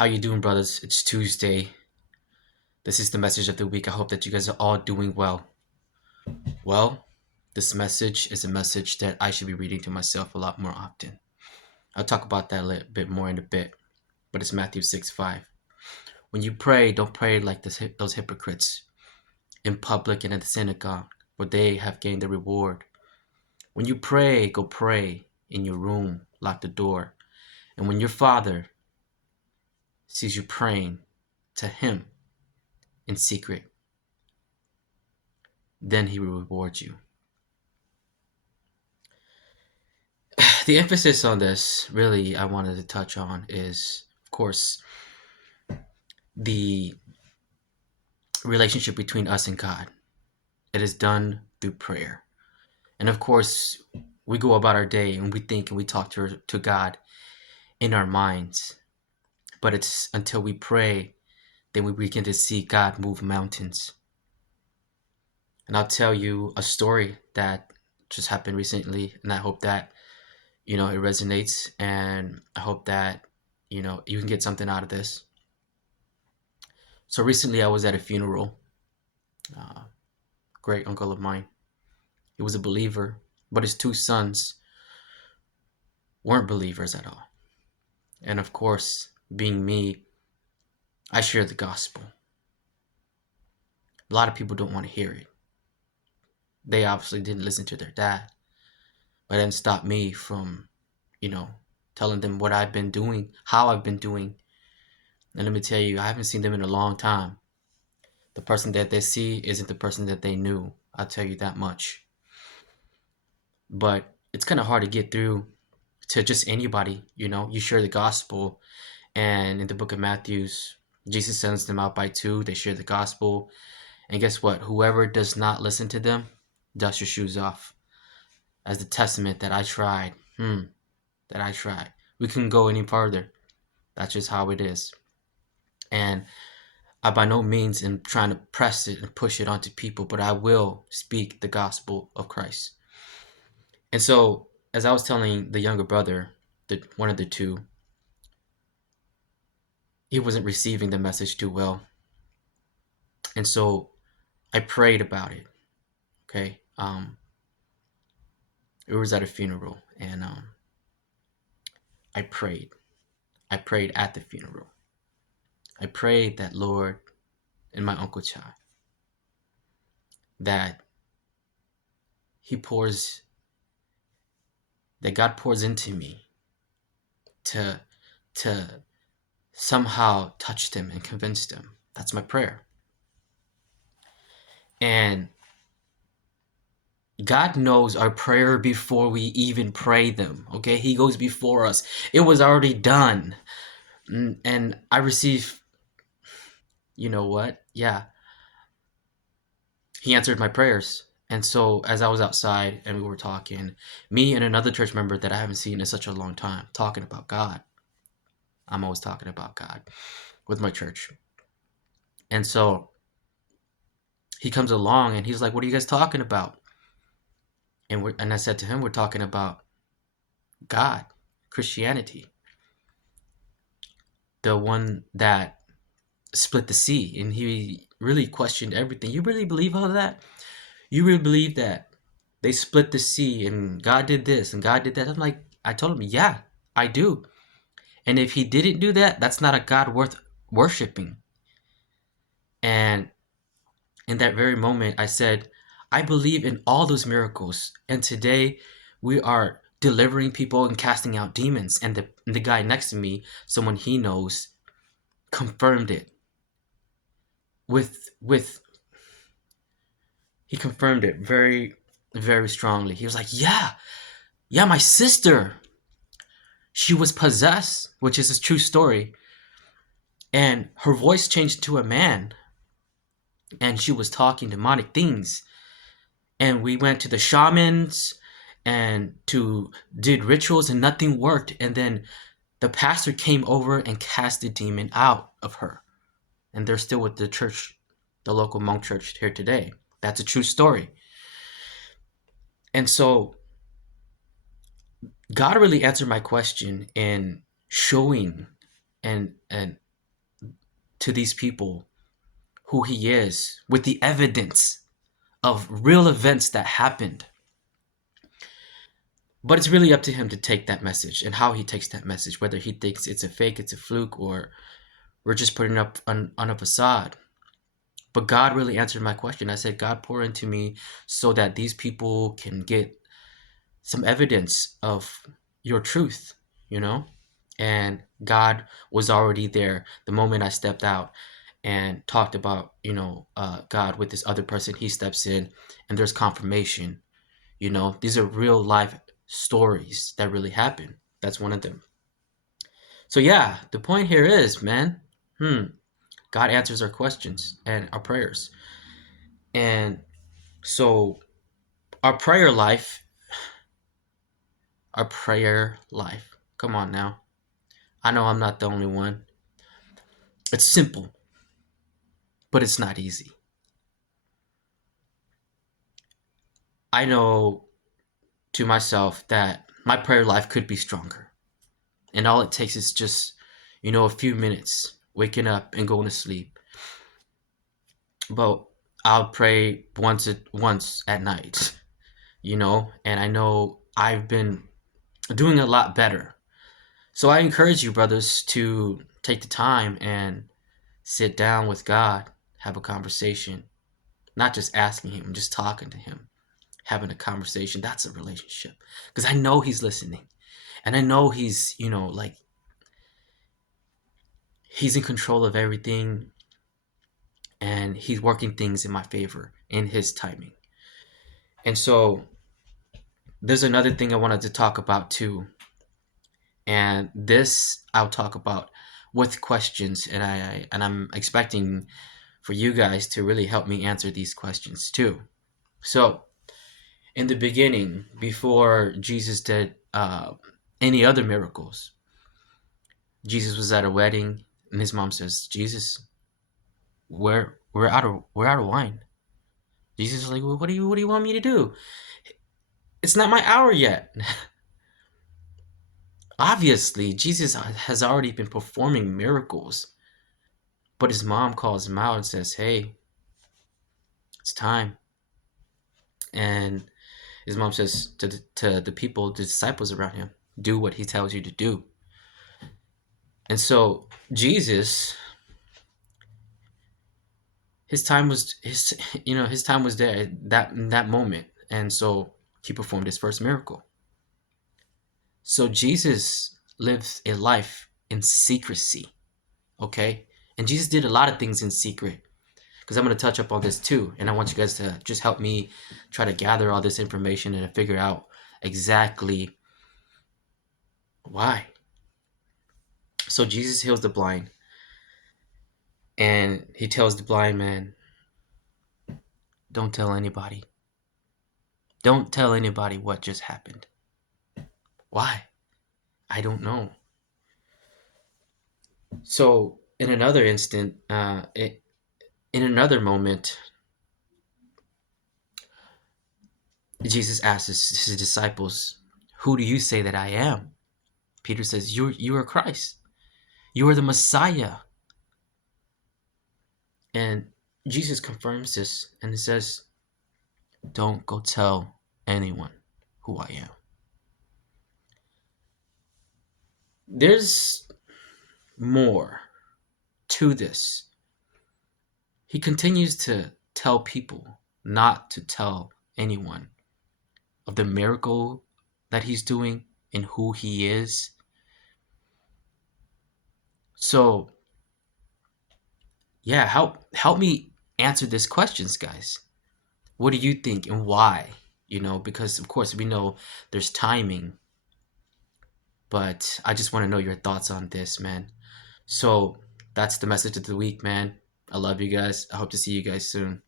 How you doing, brothers? It's Tuesday. This is the message of the week. I hope that you guys are all doing well. Well, this message is a message that I should be reading to myself a lot more often. I'll talk about that a little bit more in a bit, but it's Matthew 6:5. When you pray, don't pray like those hypocrites in public and at the synagogue, where they have gained the reward. When you pray, go pray in your room, lock the door. And when your Father sees you praying to Him in secret, then He will reward you. The emphasis on this, really, I wanted to touch on is, of course, the relationship between us and God. It is done through prayer. And of course, we go about our day and we think and we talk to God in our minds. But it's until we pray that we begin to see God move mountains. And I'll tell you a story that just happened recently, and I hope that it resonates, and I hope that you can get something out of this. So recently I was at a funeral. Great uncle of mine, he was a believer, but his two sons weren't believers at all. And of course, being me, I shared the gospel. A lot of people don't want to hear it. They obviously didn't listen to their dad, but it didn't stop me from telling them what I've been doing, how I've been doing. And let me tell you, I haven't seen them in a long time. The person that they see isn't the person that they knew. I'll tell you that much. But it's kind of hard to get through to just anybody. You share the gospel, and in the book of Matthew, Jesus sends them out by two. They share the gospel, and guess what? Whoever does not listen to them, dust your shoes off. As the testament that I tried. That I tried. We couldn't go any farther. That's just how it is. And I by no means am trying to press it and push it onto people, but I will speak the gospel of Christ. And so, as I was telling the younger brother, one of the two, he wasn't receiving the message too well. And so I prayed about it. Okay. It was at a funeral, and I prayed. I prayed at the funeral. I prayed that Lord and my Uncle Chai, that God pours into me to somehow touch them and convince them. That's my prayer. And God knows our prayer before we even pray them. Okay, He goes before us. It was already done. And I received, you know what? Yeah. He answered my prayers. And so as I was outside and we were talking, me and another church member that I haven't seen in such a long time, talking about God. I'm always talking about God with my church. And so he comes along and he's like, "What are you guys talking about?" And I said to him, "We're talking about God, Christianity, the one that split the sea." And he really questioned everything. "You really believe all of that? You really believe that they split the sea and God did this and God did that?" I told him, "Yeah, I do. And if He didn't do that, that's not a God worth worshiping." And in that very moment, I said, "I believe in all those miracles. And today we are delivering people and casting out demons." And the guy next to me, someone he knows, confirmed it. He confirmed it very, very strongly. He was like, yeah, my sister, she was possessed, which is a true story. And her voice changed to a man. And she was talking demonic things. And we went to the shamans and did rituals and nothing worked. And then the pastor came over and cast the demon out of her. And they're still with the church, the local monk church here today. That's a true story. And so God really answered my question in showing and to these people who he is with the evidence of real events that happened. But it's really up to him to take that message and how he takes that message, whether he thinks it's a fake, it's a fluke, or we're just putting up on a facade. But God really answered my question. I said, God, pour into me so that these people can get some evidence of your truth, you know? And God was already there the moment I stepped out and talked about, God with this other person. He steps in and there's confirmation. These are real life stories that really happen. That's one of them. So yeah, the point here is, man, God answers our questions and our prayers. And so our prayer life, come on now. I know I'm not the only one. It's simple, but it's not easy. I know to myself that my prayer life could be stronger. And all it takes is just, a few minutes waking up and going to sleep. But I'll pray once at night, and I know I've been doing a lot better. So I encourage you, brothers, to take the time and sit down with God, have a conversation, not just asking him, just talking to him, having a conversation. That's a relationship. Because I know he's listening. And I know he's, he's in control of everything and he's working things in my favor in his timing. And so there's another thing I wanted to talk about too. And this I'll talk about with questions, and I'm expecting for you guys to really help me answer these questions too. So, in the beginning, before Jesus did any other miracles, Jesus was at a wedding, and his mom says, "Jesus, we're out of wine." Jesus is like, "Well, what do you want me to do? It's not my hour yet." Obviously, Jesus has already been performing miracles, but his mom calls him out and says, "Hey, it's time." And his mom says to the people, the disciples around him, "Do what he tells you to do." And so Jesus, his time was there that in that moment, and so he performed his first miracle. So Jesus lived a life in secrecy, okay? And Jesus did a lot of things in secret, because I'm going to touch up on this too, and I want you guys to just help me try to gather all this information and figure out exactly why. So Jesus heals the blind, and he tells the blind man, "Don't tell anybody. Don't tell anybody what just happened." Why? I don't know. So in another instant, in another moment, Jesus asks his disciples, "Who do you say that I am?" Peter says, "You are Christ. You are the Messiah." And Jesus confirms this and he says, "Don't go tell anyone who I am." There's more to this. He continues to tell people not to tell anyone of the miracle that he's doing and who he is. So, yeah, help me answer these questions, guys. What do you think and why? Because of course we know there's timing, but I just want to know your thoughts on this, man. So, that's the message of the week, man. I love you guys. I hope to see you guys soon.